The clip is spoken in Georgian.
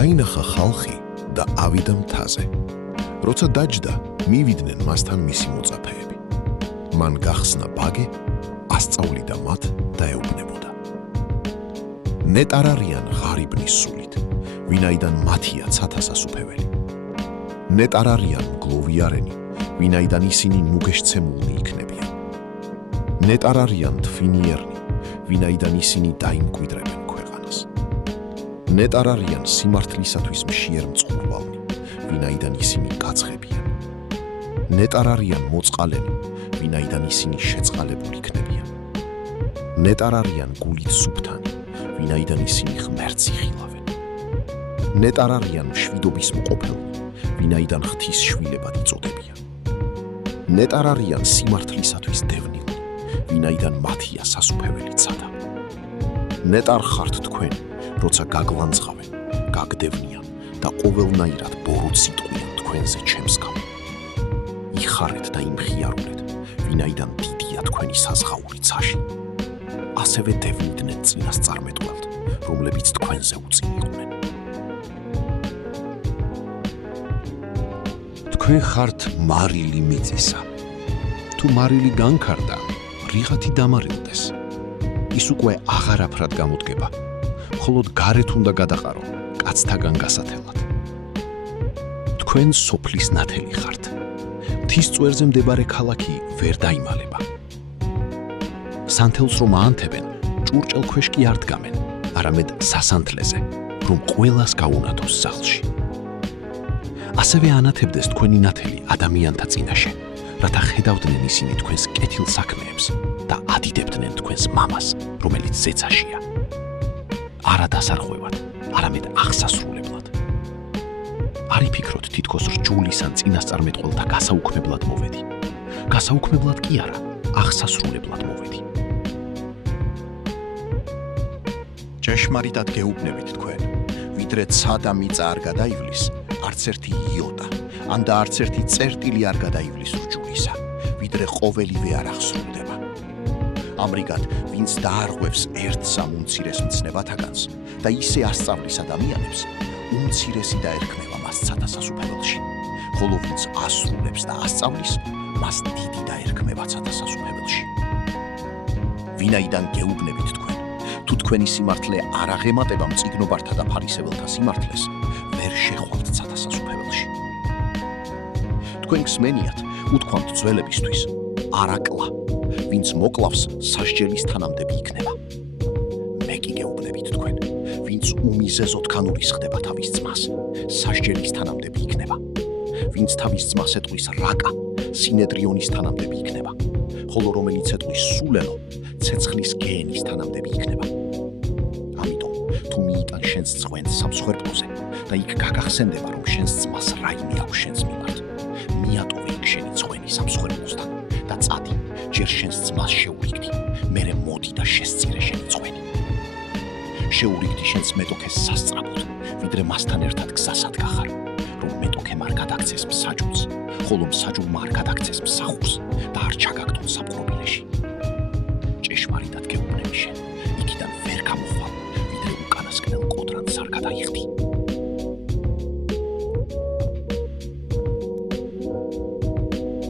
დაინახა ხალხი და ავიდა მთაზე. როცა დაჯდა, მივიდნენ მასთან მისი მოწაფეები. მან გახსნა ბაგე, ასწავლიდა მათ და ეუბნებოდა. ნეტარ არიან ღარიბნის სულით, ვინაიდან მათია ცათასასუფეველი. ნეტარ არიან მგლოვიარენი, ვინაიდან ისინი ნუგეშცემულნი იქნებიან. ნეტარ არიან თვინიერნი, ვინაიდან ისინი დაიმკვიდრებენ ქვეყანას. ნეტარ არიან სიმართლისათვის მშიერ მწყურვალნი, ვინაიდან ისინი გაცხებიან. ნეტარ არიან მოწყალენი, ვინაიდან ისინი შეწყალებული იქნებიან. ნეტარ არიან გულით სუფთანი, ვინაიდან ისინი ღმერთს იხილავენ. ნეტარ არიან მშვიდობის მყოფელნი, ვინაიდან ღვთის შვილებად იწოდებიან. ნეტარ არიან სიმართლისათვის დევნილნი, ვინაიდან მათია სასუფეველი ცადა. ნეტარ ხართ თქვენ, როცა გაგლანძღავენ, გაგდევნიან და ყოველნაირად ბოროტს იტყვიან თქვენზე ჩემს გამო. იხარეთ და იმხიარულეთ, ვინაიდან დიდია თქვენი საზღაური ცაში. ასევე დევნიდნენ წინასწარმეტყველთ, რომლებიც თქვენზე უწინ იყვნენ. თქვენ ხართ მარილი მიწისა. თუ მარილი განქარდა, რიღათი დამარილდეს. ის უკვე აღარაფრად გამოდგება, მხოლოდ გარეთ უნდა გადაყარო, კაცთაგან გასათელად. თქვენ სოფლის ნათელი ხართ. მთის წვერზე მდებარე ქალაქი ვერ დაიმალება. სანთელს რომ აანთებენ, ჭურჭელ ქვეშ კი არ დგამენ, არამედ სასანთლეზე, რომ ყველას გაუნათოს სახლში. ასევე ანათებდეს თქვენი ნათელი ადამიანთა წინაშე, რათა ხედავდნენ ისინი თქვენს კეთილ საქმეებს და ადიდებდნენ თქვენს მამას, რომელიც ზეცაშია. არა დასარღვევად, არამედ აღსასრულებლად. არ იფიქროთ თითქოს რჯულის ან წინასწარმეტყველთა გასაუქმებლად მოვედი. გასაუქმებლად კი არა, აღსასრულებლად მოვედი. ჭეშმარიტად გეუბნებით თქვენ, ვიდრე ცა და მიწა არ გადაივლის, არც ერთი იოტა, ან და არც ერთი წერტილი არ გადაივლის რჯულისა, ვიდრე ყოველივე არ აღსრულდება. ამრიგად, ვინც დაარღვევს ერთს ამ უმცირეს მცნებათაგანს და ისე ასწავლის ადამიანებს, უმცირესი დაერქმევა მას ცათასასუფეველში, ხოლო ვინც ასრულებს და ასწავლის, მას დიდი დაერქმევა ცათასასუფეველში. ვინაიდან გეუბნებით თქვენ, თუ თქვენი სიმართლე არ აღემატება მწიგნობართა და ფარისეველთა სიმართლეს, ვერ შეხვალთ ცათასასუფეველში. თქვენ გსმენიათ, უთქვამთ ძველებისთვის, არაკლა, ვინც მოკლავს სასჯელის თანამდები იქნება. მე კი გეუბნებით თქვენ, ვინც უმიზეზოდ განურის ხდება თავის ძმას, სასჯელის თანამდები იქნება. ვინც თავის ძმას ეტყვის რაკა, სინედრიონის თანამდები იქნება, ხოლო რომელიც ეტყვის სულელო, ცეცხლის გეენის თანამდები იქნება. ამიტომ, თუ მიიტან შენს ძღვენს სამსხვერპლოზე და იქ გაგახსენდება, რომ შენს ძმას რაიმე აქვს შენს მიმართ, მიატოვე იქ შენი ძღვენი სამსხვერპლოსთან და წადი, ჯერ შენს ძმას შეურიგდი, მერე მოდი და შესწირე შენი ძღვენი. შეურიგდი შენს მეტოქეს სასწრაფოდ, ვიდრე მასთან ერთად გზასად გახარ, რომ მეტოქემ არ გადაქცეს მსაჯულს, ხოლო მსაჯულმა არ გადაქცეს მსახურს და არ ჩაგაგდონ საპყრობილეში. ჭეშმარიტად გეუბნები შენ, იქიდან ვერ გამოხვალ, ვიდრე უკანასკნელ კოდრანს არ გადაიხდი.